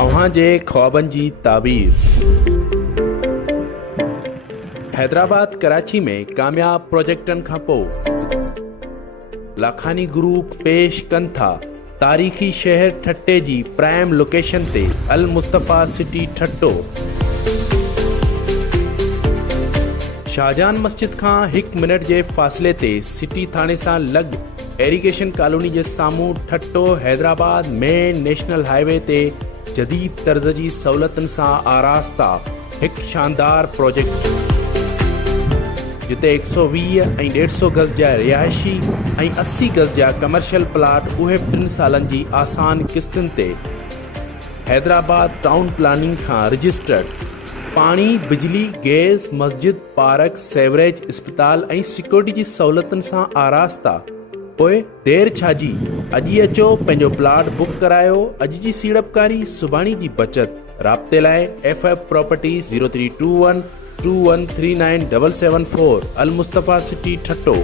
अव्हां जे ख्वाबनि जी ताबीर। हैदराबाद कराची में कामयाब प्रोजेक्टन खां पोइ लाखानी ग्रुप पेश कनि था तारीख़ी शहर ठट्टे जी प्राइम लोकेशन ते अल मुस्तफ़ा सिटी ठट्टो। शाहजहान मस्जिद खां 1 मिनट जे फ़ासिले ते सिटी थाणे सां लॻ एरीगेशन कॉलोनी जे साम्हूं ठट्टो हैदराबाद मेन नेशनल हाईवे ते जदीद तर्ज़ जी सहूलतुनि सां आरास्ता हिकु शानदार प्रोजेक्ट, जिते 120 ऐं 150 गज़ जा रिहायशी ऐं 80 गज़ जा कमर्शियल प्लाट उहे 2 सालनि जी आसान किस्तुनि ते हैदराबाद टाउन प्लानिंग खां रजिस्टर्ड पाणी, बिजली, गैस, मस्जिद, पार्क, सेवरेज, अस्पताल ऐं सिक्योरिटी जी सहूलतुनि सां आरास्ता। पोइ देर छाजी, अॼु ई अचो, पंहिंजो प्लाट बुक करायो। अॼु जी सीड़पकारी, सुभाणे जी बचत। राब्ते लाइ FF प्रॉपर्टीज़ 0321 2139 774 अल मुस्तफ़ा सिटी ठट्टो।